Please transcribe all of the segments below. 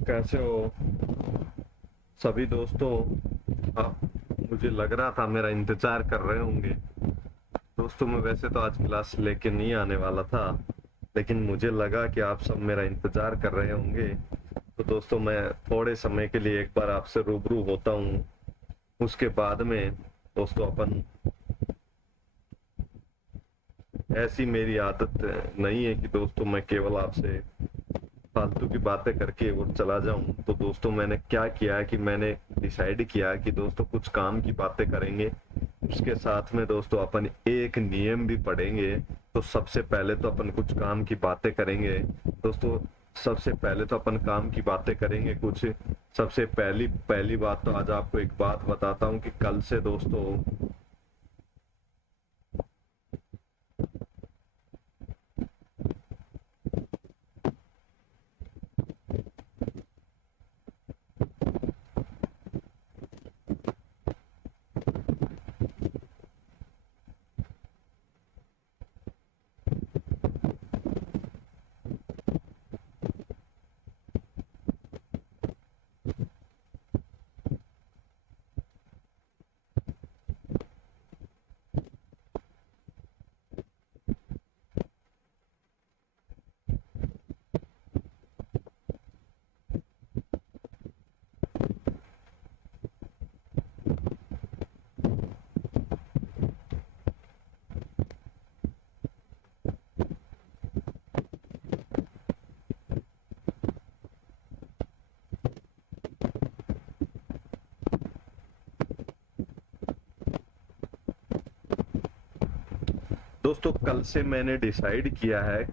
कैसे हो सभी दोस्तों। आप मुझे लग रहा था मेरा इंतजार कर रहे होंगे। दोस्तों मैं वैसे तो आज क्लास लेके नहीं आने वाला था, लेकिन मुझे लगा कि आप सब मेरा इंतजार कर रहे होंगे। तो दोस्तों मैं थोड़े समय के लिए एक बार आपसे रूबरू होता हूँ। उसके बाद में दोस्तों अपन, ऐसी मेरी आदत नहीं है कि दोस्तों मैं केवल आपसे फालतू की बातें करके और चला जाऊं। तो दोस्तों मैंने क्या किया है कि मैंने डिसाइड किया कि दोस्तों कुछ काम की बातें करेंगे, उसके साथ में दोस्तों अपन एक नियम भी पढ़ेंगे। तो सबसे पहले तो अपन कुछ काम की बातें करेंगे दोस्तों। सबसे पहले तो अपन काम की बातें करेंगे कुछ। सबसे पहली पहली बात तो आज आपको एक बात बताता हूँ कि कल से दोस्तों, कल से मैंने डिसाइड किया है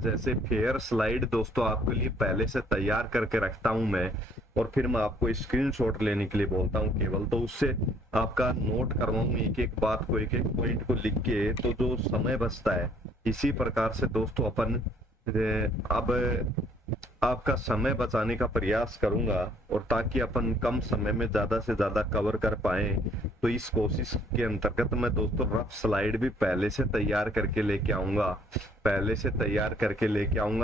जैसे फेयर स्लाइड दोस्तों आपके लिए पहले से तैयार करके रखता हूं मैं। और फिर मैं आपको स्क्रीनशॉट लेने के लिए बोलता हूं केवल, तो उससे आपका नोट करवाऊं एक एक बात को, एक एक पॉइंट को लिख के, तो जो समय बचता है। इसी प्रकार से दोस्तों अपन अब आपका समय बचाने का प्रयास करूंगा, और ताकि अपन कम समय में ज्यादा से ज्यादा कवर कर पाए। तो इस कोशिश के अंतर्गत मैं दोस्तों रफ स्लाइड भी पहले से तैयार करके लेके आऊंगा।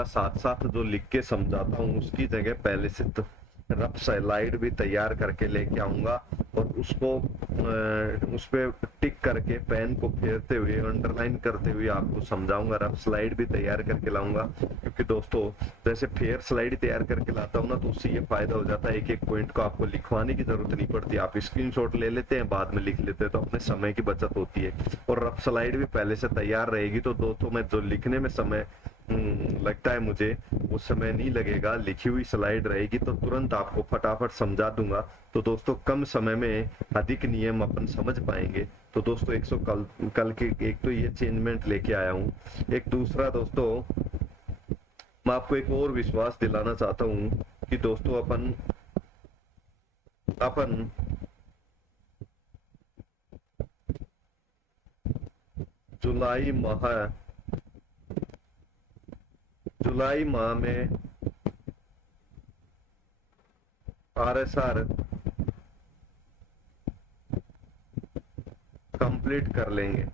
साथ साथ जो लिख के समझाता हूँ उसकी जगह पहले से रफ स्लाइड भी तैयार करके लेके आऊंगा। और उसको उस पे टिक करके पेन को फेरते हुए, अंडरलाइन करते हुए आपको समझाऊंगा। रफ स्लाइड भी तैयार करके लाऊंगा, क्योंकि दोस्तों जैसे फेयर स्लाइड तैयार करके लाता हूँ ना, तो उससे ये फायदा हो जाता है एक एक पॉइंट को आपको लिखवाने की जरूरत नहीं पड़ती। आप स्क्रीनशॉट ले लेते हैं, बाद में लिख लेते हैं, तो अपने समय की बचत होती है। और रफ स्लाइड भी पहले से तैयार रहेगी, तो दोस्तों मैं जो लिखने में समय लगता है मुझे, वो समय नहीं लगेगा। लिखी हुई स्लाइड रहेगी तो तुरंत आपको फटाफट समझा दूंगा। तो दोस्तों कम समय में अधिक नियम अपन समझ पाएंगे। तो दोस्तों 100 कल कल के एक तो ये चेंजमेंट लेके आया हूँ। एक दूसरा दोस्तों, मैं आपको एक और विश्वास दिलाना चाहता हूँ कि दोस्तों अपन अपन जुलाई माह जुलाई माह में आरएसआर कंप्लीट कर लेंगे।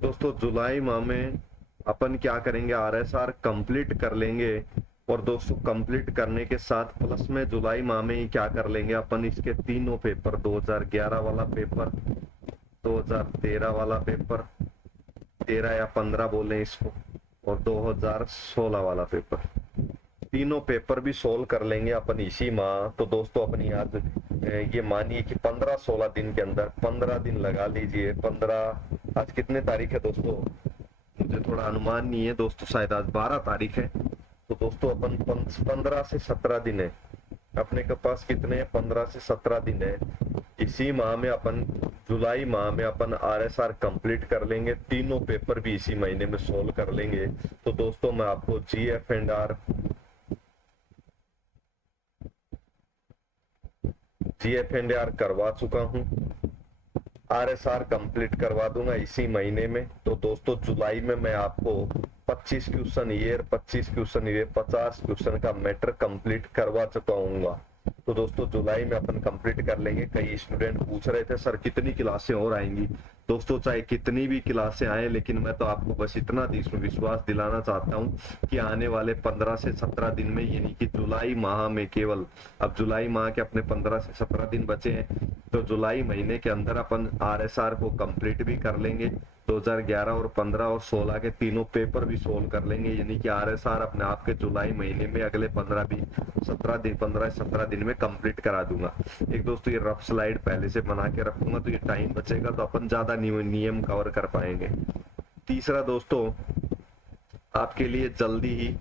दोस्तों जुलाई माह में अपन क्या करेंगे, आरएसआर कंप्लीट कर लेंगे। और दोस्तों कंप्लीट करने के साथ प्लस में जुलाई माह में ही क्या कर लेंगे अपन, इसके तीनों पेपर, 2011 वाला पेपर, 2013 वाला पेपर, 13 या 15 बोले इसको, और 2016 वाला पेपर, तीनों पेपर भी सोल्व कर लेंगे अपन इसी माह। तो दोस्तों अपनी आज ये मानिए कि 15-16 दिन के अंदर, 15 दिन लगा लीजिए। 15, आज कितने तारीख है दोस्तों, मुझे थोड़ा अनुमान नहीं है दोस्तों, शायद आज 12 तारीख है। तो दोस्तों अपन 15 से 17 दिन है अपने के पास, कितने हैं, 15 से 17 दिन है। इसी माह में अपन, जुलाई माह में अपन आरएसआर कंप्लीट कर लेंगे, तीनों पेपर भी इसी महीने में सोल्व कर लेंगे। तो दोस्तों मैं आपको जीएफ एंड आर करवा चुका हूँ, आरएसआर कंप्लीट करवा दूंगा इसी महीने में। तो दोस्तों जुलाई में मैं आपको 25 क्वेश्चन ईयर, 50 क्वेश्चन का मैटर कंप्लीट करवा चुका हूँ। तो दोस्तों जुलाई में अपन कंप्लीट कर लेंगे। कई स्टूडेंट पूछ रहे थे सर कितनी क्लासें और आएंगी। दोस्तों चाहे कितनी भी क्लासें आए, लेकिन मैं तो आपको बस इतना विश्वास दिलाना चाहता हूँ कि आने वाले 15 से 17 दिन में, यानी कि जुलाई माह में केवल, अब जुलाई माह के अपने 15 से 17 दिन बचे हैं, तो जुलाई महीने के अंदर अपन आरएसआर को कंप्लीट भी कर लेंगे। 2011 और 15 और 16 के तीनों पेपर भी सोल्व कर लेंगे, यानी कि आरएसआर अपने आप के जुलाई महीने में अगले 15 दिन में कंप्लीट करा दूंगा। एक दोस्तों ये रफ स्लाइड पहले से बना के रखूंगा, तो ये टाइम बचेगा तो अपन ज्यादा नियम कवर कर पाएंगे। तीसरा दोस्तों, आपके लिए जल्दी ही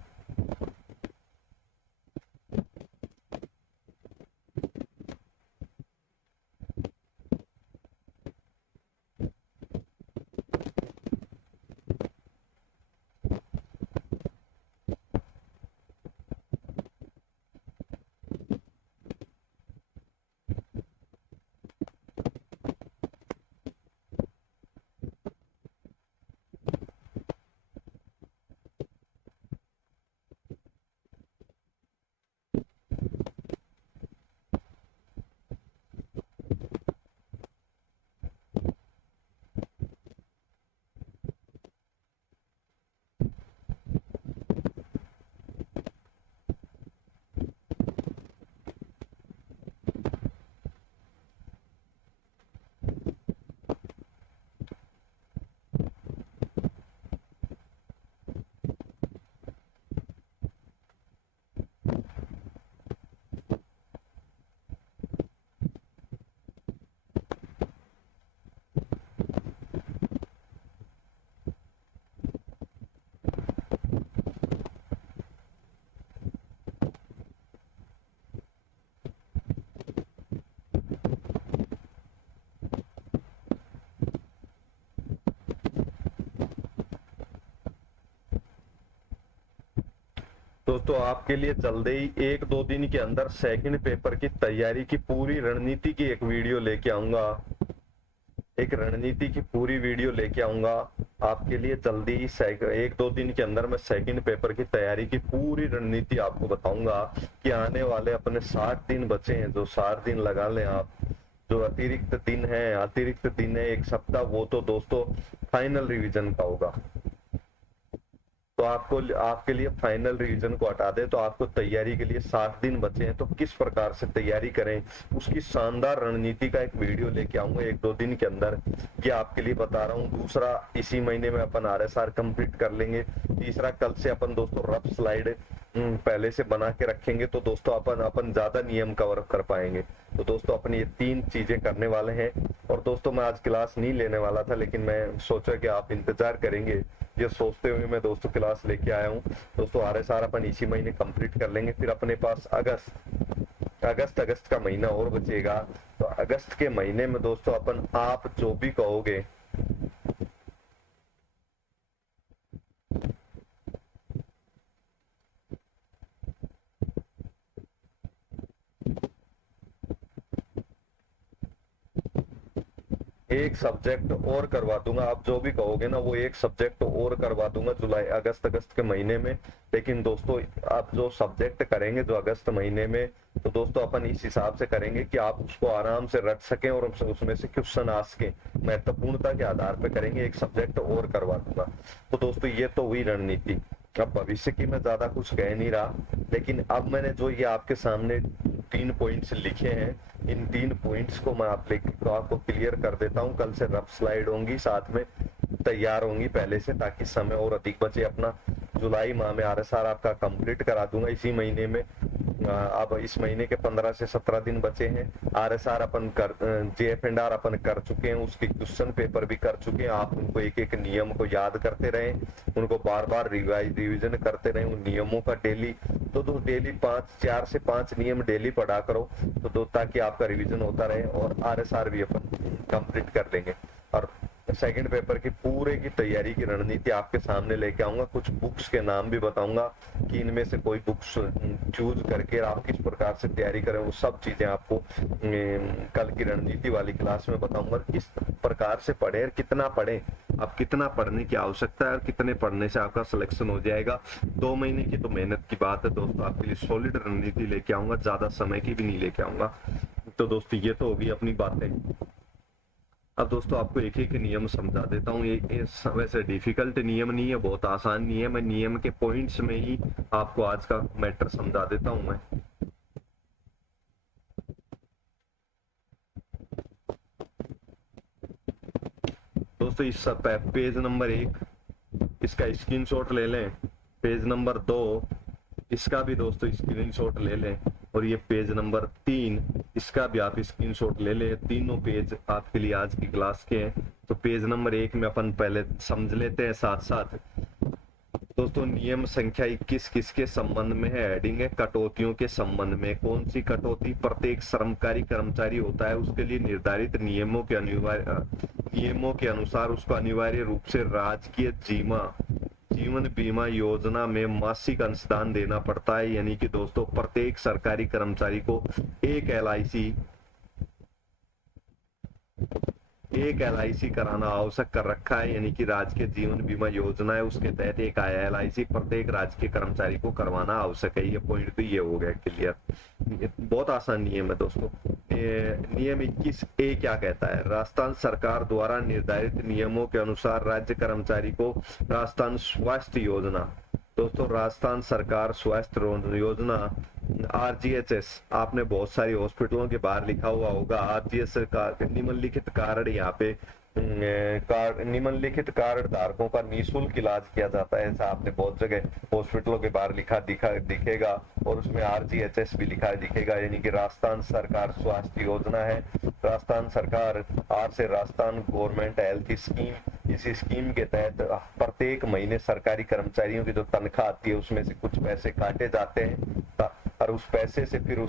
दोस्तों आपके लिए जल्दी ही 1-2 दिन के अंदर सेकंड पेपर की तैयारी की पूरी रणनीति की एक वीडियो लेके आऊंगा। एक रणनीति की पूरी वीडियो लेके आऊंगा आपके लिए जल्दी ही। 1-2 दिन के अंदर मैं सेकंड पेपर की तैयारी की पूरी रणनीति आपको बताऊंगा कि आने वाले अपने 60 दिन बचे हैं, जो 60 दिन लगा लें आप, जो अतिरिक्त दिन है 1 सप्ताह, वो तो दोस्तों फाइनल रिवीजन का होगा। तो आपको आपके लिए फाइनल रिवीजन को हटा दे तो आपको तैयारी के लिए 60 दिन बचे हैं, तो किस प्रकार से तैयारी करें उसकी शानदार रणनीति का एक वीडियो लेके आऊंगा 1-2 दिन के अंदर। ये आपके लिए बता रहा हूँ। दूसरा, इसी महीने में अपन आरएसआर कंप्लीट कर लेंगे। तीसरा, कल से अपन दोस्तों रफ स्लाइड पहले से बना के रखेंगे, तो दोस्तों अपन ज्यादा नियम कवर कर पाएंगे। तो दोस्तों अपन ये 3 चीजें करने वाले हैं। और दोस्तों मैं आज क्लास नहीं लेने वाला था, लेकिन मैं सोचा कि आप इंतजार करेंगे, ये सोचते हुए मैं दोस्तों क्लास लेके आया हूँ। दोस्तों आरएसआर अपन इसी महीने कंप्लीट कर लेंगे। फिर अपने पास अगस्त का महीना और बचेगा। तो अगस्त के महीने में दोस्तों अपन, आप जो भी कहोगे, एक सब्जेक्ट और करवा दूंगा। आप जो भी कहोगे ना, वो एक सब्जेक्ट और करवा दूंगा अगस्त के महीने में। लेकिन दोस्तों आप जो सब्जेक्ट करेंगे जो अगस्त महीने में, तो दोस्तों अपन इस हिसाब से करेंगे कि आप उसको आराम से रट सकें और उसमें से क्वेश्चन आ सके, महत्वपूर्णता के आधार पर करेंगे। एक सब्जेक्ट और करवा दूंगा। तो दोस्तों ये तो हुई रणनीति। अब भविष्य की मैं ज्यादा कुछ कह नहीं रहा, लेकिन अब मैंने जो ये आपके सामने 3 पॉइंट्स लिखे हैं, इन 3 पॉइंट्स को मैं आपको क्लियर कर देता हूँ। कल से रफ स्लाइड होंगी, साथ में तैयार होंगी पहले से, ताकि समय और अधिक बचे। अपना जुलाई माह में आरएसआर आपका कंप्लीट करा दूंगा इसी महीने में। अब इस महीने के 15 से 17 दिन बचे हैं। आरएसआर अपन कर, जेएफ&आर अपन कर चुके हैं, उसके क्वेश्चन पेपर भी कर चुके हैं। आप उनको एक एक नियम को याद करते रहें, उनको बार बार रिवीजन करते रहें उन नियमों का डेली। तो डेली 4 से 5 नियम डेली पढ़ा करो, तो ताकि आपका रिवीजन होता रहे और आरएसआर भी अपन कंप्लीट कर लेंगे। और सेकंड पेपर की पूरे की तैयारी की रणनीति आपके सामने लेके आऊंगा। कुछ बुक्स के नाम भी बताऊंगा कि इनमें से कोई बुक्स चूज करके आप किस प्रकार से तैयारी करें, वो सब चीजें आपको कल की रणनीति वाली क्लास में बताऊंगा। किस प्रकार से पढ़े और कितना पढ़े, आप कितना पढ़ने की आवश्यकता है और कितने पढ़ने से आपका सिलेक्शन हो जाएगा। 2 महीने की तो मेहनत की बात है दोस्तों, आपके लिए सॉलिड रणनीति लेके आऊंगा, ज्यादा समय की भी नहीं लेके आऊंगा। तो दोस्तों ये तो होगी अपनी बातें। अब दोस्तों आपको एक एक नियम समझा देता हूँ। ये वैसे डिफिकल्ट नियम नहीं है, बहुत आसान नियम है। नियम के पॉइंट्स में ही आपको आज का मैटर समझा देता हूँ मैं। दोस्तों इस पेज नंबर 1 इसका स्क्रीनशॉट ले लें, पेज नंबर 2 इसका भी दोस्तों स्क्रीनशॉट ले लें, और ये पेज नंबर 3 इसका भी आप स्क्रीनशॉट ले लें। तीनों पेज आपके लिए आज की क्लास के हैं। तो पेज नंबर 1 में अपन पहले समझ लेते हैं साथ साथ। दोस्तों नियम संख्या 21 किसके संबंध में है? हेडिंग है कटौतियों के संबंध में। कौन सी कटौती? प्रत्येक श्रमकारी कर्मचारी होता है, उसके लिए निर्धारित नियमों के अनुसार उसको अनिवार्य रूप से राजकीय जीवन बीमा योजना में मासिक अंशदान देना पड़ता है। यानी कि दोस्तों प्रत्येक सरकारी कर्मचारी को एक LIC कराना आवश्यक कर रखा है। यानी कि राजकीय जीवन बीमा योजना है, उसके तहत एक LIC प्रत्येक राजकीय कर्मचारी को करवाना आवश्यक है। ये पॉइंट तो ये हो गया क्लियर। बहुत आसान नियम है दोस्तों। नियम 21A क्या कहता है? राजस्थान सरकार द्वारा निर्धारित नियमों के अनुसार राज्य कर्मचारी को राजस्थान स्वास्थ्य योजना, दोस्तों राजस्थान सरकार स्वास्थ्य योजना RGHS, आपने बहुत सारी हॉस्पिटलों के बाहर लिखा हुआ होगा RGHS का निम्नलिखित कारण, यहाँ पे निम्नलिखित कार्ड धारकों का निःशुल्क इलाज किया जाता है। ऐसा आपने बहुत जगह हॉस्पिटलों के बाहर दिखेगा, और उसमें RGHS भी लिखा दिखेगा। यानी कि राजस्थान सरकार स्वास्थ्य योजना है। राजस्थान सरकार आर से राजस्थान गवर्नमेंट हेल्थ स्कीम, इस स्कीम के तहत प्रत्येक महीने सरकारी कर्मचारियों की जो तनख्वाह आती है उसमें से कुछ पैसे काटे जाते हैं, और उस पैसे से फिर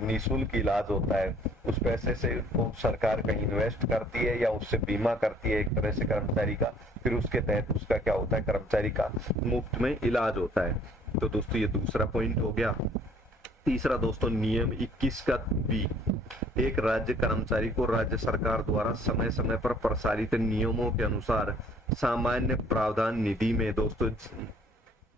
निःशुल्क इलाज होता है। उस पैसे से वो सरकार कहीं इन्वेस्ट करती है या उससे बीमा करती है एक तरह से कर्मचारी का, फिर उसके तहत उसका क्या होता है, कर्मचारी का मुफ्त में इलाज होता है। तो दोस्तों ये दूसरा पॉइंट हो गया। तीसरा दोस्तों नियम 21 का B, एक राज्य कर्मचारी को राज्य सरकार द्वारा समय समय पर प्रसारित नियमों के अनुसार सामान्य प्रावधान निधि में दोस्तों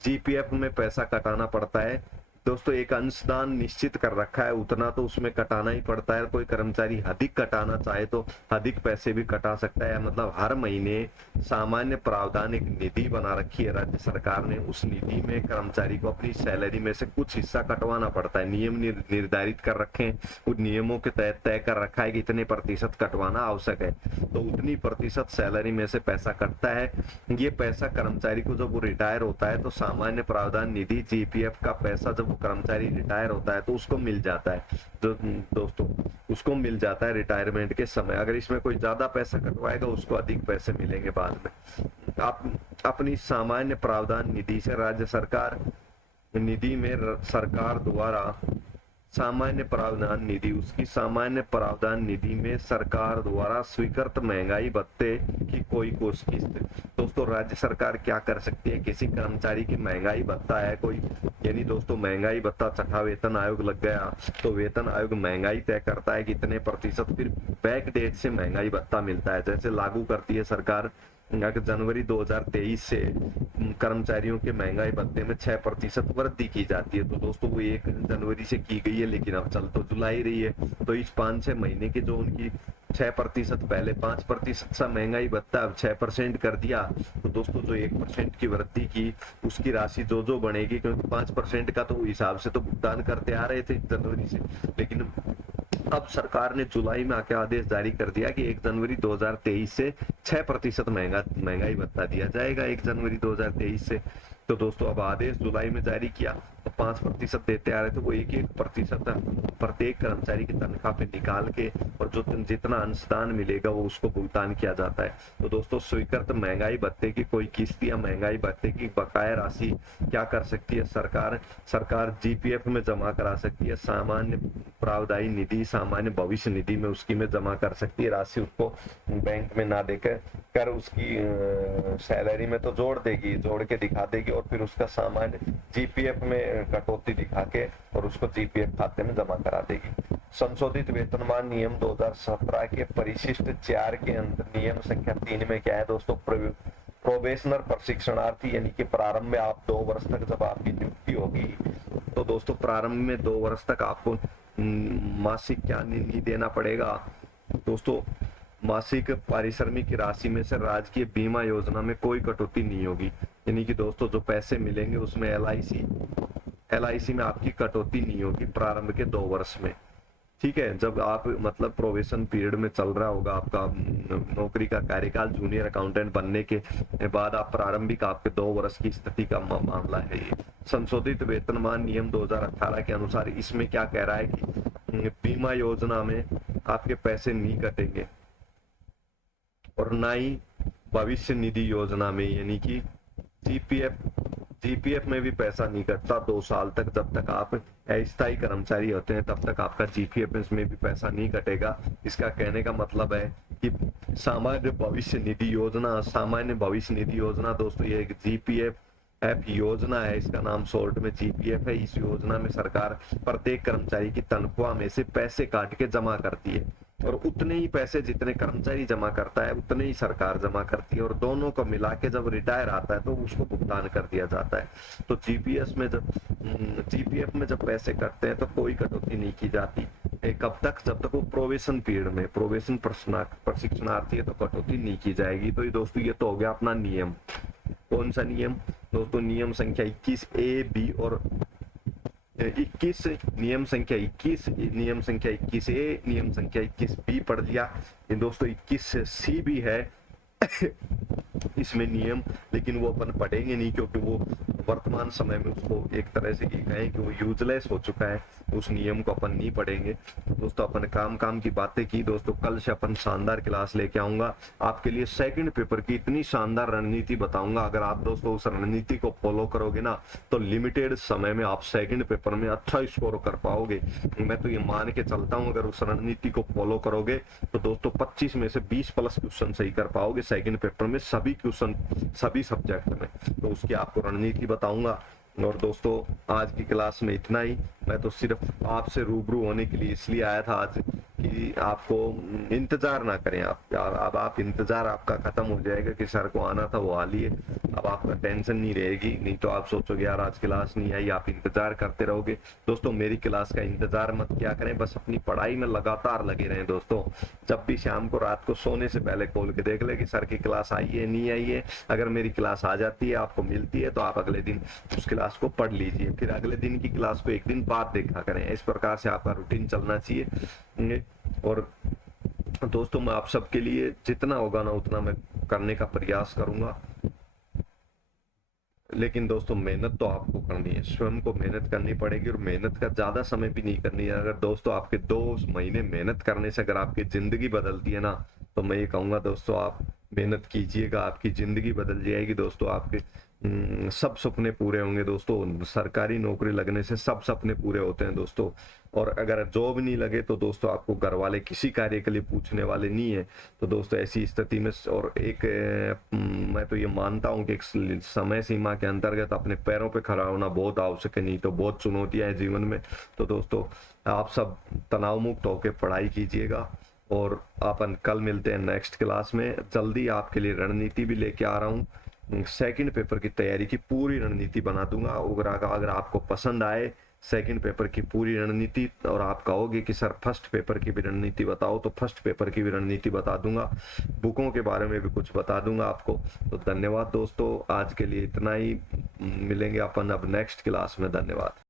GPF में पैसा कटाना पड़ता है। दोस्तों एक अंशदान निश्चित कर रखा है, उतना तो उसमें कटाना ही पड़ता है। कोई कर्मचारी अधिक कटाना चाहे तो अधिक पैसे भी कटा सकता है। मतलब हर महीने सामान्य प्रावधान एक निधि बना रखी है राज्य सरकार ने, उस निधि में कर्मचारी को अपनी सैलरी में से कुछ हिस्सा कटवाना पड़ता है। नियम निर्धारित कर रखे हैं, उन नियमों के तहत तय कर रखा है कि इतने प्रतिशत कटवाना आवश्यक है, तो उतनी प्रतिशत सैलरी में से पैसा कटता है। ये पैसा कर्मचारी को जब वो रिटायर होता है तो सामान्य प्रावधान निधि GPF का पैसा जब वो कर्मचारी रिटायर होता है तो उसको मिल जाता है। तो दोस्तों उसको मिल जाता है रिटायरमेंट के समय। अगर इसमें कोई ज्यादा पैसा कटवाएगा उसको अधिक पैसे मिलेंगे बाद में। आप अपनी सामान्य प्रावधान निधि से राज्य सरकार निधि में सरकार द्वारा सामान्य प्रावधान निधि, उसकी सामान्य प्रावधान निधि में सरकार द्वारा स्वीकृत महंगाई भत्ते की कोई किस्त, दोस्तों राज्य सरकार क्या कर सकती है, किसी कर्मचारी की महंगाई भत्ता है कोई, यानी दोस्तों महंगाई भत्ता छठा वेतन आयोग लग गया तो वेतन आयोग महंगाई तय करता है कितने प्रतिशत, फिर बैक डेट से महंगाई भत्ता मिलता है। जैसे लागू करती है सरकार जनवरी 2023 से कर्मचारियों के महंगाई भत्ते में 6% वृद्धि की जाती है। तो दोस्तों वो 1 जनवरी से की गई है, लेकिन अब चल तो जुलाई रही है। तो इस 5-6 महीने की जो उनकी 6%, पहले 5% सा महंगाई भत्ता अब 6% कर दिया, तो दोस्तों जो 1% की वृद्धि की उसकी राशि जो बढ़ेगी, क्योंकि 5% का तो हिसाब से तो भुगतान करते आ रहे थे जनवरी से, लेकिन अब सरकार ने जुलाई में आके आदेश जारी कर दिया कि 1 जनवरी 2023 से 6% महंगाई भत्ता दिया जाएगा 1 जनवरी 2023 से। तो दोस्तों अब आदेश जुलाई में जारी किया, तो 5% देते आ रहे थे वो 1-1% प्रत्येक कर्मचारी की तनख्वाह पे निकाल के और जो जितना अंशदान मिलेगा वो उसको भुगतान किया जाता है। तो दोस्तों स्वीकृत महंगाई भत्ते की कोई किस्त या महंगाई भत्ते की बकाया राशि क्या कर सकती है सरकार जीपीएफ में जमा करा सकती है, सामान्य प्रावधायी निधि, सामान्य भविष्य निधि में उसकी में जमा कर सकती है राशि, उसको बैंक में ना देकर उसकी सैलरी में तो जोड़ देगी, जोड़ के दिखा देगी और फिर उसका सामान्य जीपीएफ में कटौती दिखा के और उसको जीपीएफ खाते में जमा करा देगी। संशोधित वेतनमान नियम 2017 के परिशिष्ट 4 के अंदर नियम संख्या 3 में क्या है दोस्तों, प्रोबेशनर प्रशिक्षणार्थी यानी कि प्रारंभ में आप 2 वर्ष तक जब आपकी नियुक्ति होगी तो दोस्तों प्रारंभ में 2 वर्ष तक आपको मासिक क्या नहीं देना पड़ेगा दोस्तों, मासिक पारिश्रमिक की राशि में से राजकीय बीमा योजना में कोई कटौती नहीं होगी। यानी कि दोस्तों जो पैसे मिलेंगे उसमें एलआईसी में आपकी कटौती नहीं होगी प्रारंभ के 2 वर्ष में। ठीक है, जब आप मतलब प्रोबेशन पीरियड में चल रहा होगा आपका नौकरी का कार्यकाल, जूनियर अकाउंटेंट बनने के बाद आप प्रारंभिक आपके 2 वर्ष की स्थिति का मामला है ये। संशोधित वेतनमान नियम 2018 के अनुसार इसमें क्या कह रहा है कि बीमा योजना में आपके पैसे नहीं कटेंगे और ना ही भविष्य निधि योजना में, यानी कि जीपीएफ में भी पैसा नहीं कटता 2 साल तक। जब तक आप अस्थायी कर्मचारी होते हैं तब तक आपका जीपीएफ में भी पैसा नहीं कटेगा। इसका कहने का मतलब है कि सामान्य भविष्य निधि योजना दोस्तों ये एक जीपीएफ योजना है, इसका नाम शॉर्ट में जीपीएफ है। इस योजना में सरकार प्रत्येक कर्मचारी की तनख्वाह में से पैसे काट के जमा करती है और उतने ही पैसे जितने कर्मचारी जमा करता है उतने ही सरकार जमा करती है और दोनों को मिला के जब रिटायर आता है तो उसको भुगतान कर दिया जाता है। तो जीपीएफ में जब पैसे कटते हैं तो कोई कटौती नहीं की जाती। कब तक? जब तक वो प्रोबेशन पीरियड में प्रोबेशन प्रशिक्षणार्थी है तो कटौती नहीं की जाएगी। तो ये दोस्तों ये तो हो गया अपना नियम। कौन सा नियम दोस्तों? नियम संख्या 21A, B और 21, नियम संख्या 21, नियम संख्या 21A, नियम संख्या 21B पढ़ लिया। ये दोस्तों 21C भी है इसमें नियम, लेकिन वो अपन पढ़ेंगे नहीं क्योंकि वो वर्तमान समय में उसको एक तरह से ये कहें कि वो यूजलेस हो चुका है, उस नियम को अपन नहीं पढ़ेंगे। दोस्तों अपन काम की बातें की दोस्तों, कल से अपन शानदार क्लास लेके आऊंगा आपके लिए। सेकंड पेपर की इतनी शानदार रणनीति बताऊंगा, अगर आप दोस्तों उस रणनीति को फॉलो करोगे ना तो लिमिटेड समय में आप सेकंड पेपर में अच्छा स्कोर कर पाओगे। मैं तो ये मान के चलता हूँ अगर उस रणनीति को फॉलो करोगे तो दोस्तों 25 में से 20 प्लस क्वेश्चन सही कर पाओगे सेकंड पेपर में, सभी क्वेश्चन सभी सब्जेक्ट में। तो उसकी आपको रणनीति बताऊंगा। और दोस्तों आज की क्लास में इतना ही। मैं तो सिर्फ आपसे रूबरू होने के लिए इसलिए आया था आज कि आपको इंतजार ना करें अब आप इंतजार आपका खत्म हो जाएगा कि सर को आना था वो आ लिए। अब आपका टेंशन नहीं रहेगी, नहीं तो आप सोचोगे यार आज क्लास नहीं आई, आप इंतजार करते रहोगे। दोस्तों मेरी क्लास का इंतजार मत क्या करें, बस अपनी पढ़ाई में लगातार लगे रहें दोस्तों। जब भी शाम को रात को सोने से पहले खोल के देख ले कि सर की क्लास आई है नहीं आई है। अगर मेरी क्लास आ जाती है आपको मिलती है तो आप अगले दिन उस क्लास को पढ़ लीजिए, फिर अगले दिन की क्लास को एक दिन बाद देखा करें। इस प्रकार से आपका रूटीन चलना चाहिए। और दोस्तों मैं आप सबके लिए जितना होगा ना उतना मैं करने का प्रयास करूंगा, लेकिन दोस्तों मेहनत तो आपको करनी है, स्वयं को मेहनत करनी पड़ेगी और मेहनत का ज्यादा समय भी नहीं करनी है। अगर दोस्तों आपके 2 महीने मेहनत करने से अगर आपकी जिंदगी बदलती है ना तो मैं ये कहूंगा दोस्तों आप मेहनत कीजिएगा, आपकी जिंदगी बदल जाएगी दोस्तों। आपके सब सपने पूरे होंगे दोस्तों। सरकारी नौकरी लगने से सब सपने पूरे होते हैं दोस्तों। और अगर जॉब नहीं लगे तो दोस्तों आपको घर वाले किसी कार्य के लिए पूछने वाले नहीं है। तो दोस्तों ऐसी स्थिति में और एक मैं तो ये मानता हूँ कि एक समय सीमा के अंतर्गत अपने पैरों पे खड़ा होना बहुत आवश्यक है, नहीं तो बहुत चुनौतियां हैं जीवन में। तो दोस्तों आप सब तनाव मुक्त होकर पढ़ाई कीजिएगा और अपन कल मिलते हैं नेक्स्ट क्लास में। जल्दी आपके लिए रणनीति भी लेके आ रहा हूँ, सेकंड पेपर की तैयारी की पूरी रणनीति बना दूंगा। अगर आपको पसंद आए सेकंड पेपर की पूरी रणनीति और आप कहोगे कि सर फर्स्ट पेपर की भी रणनीति बताओ तो फर्स्ट पेपर की भी रणनीति बता दूंगा, बुकों के बारे में भी कुछ बता दूंगा आपको। तो धन्यवाद दोस्तों, आज के लिए इतना ही। मिलेंगे अपन अब नेक्स्ट क्लास में। धन्यवाद।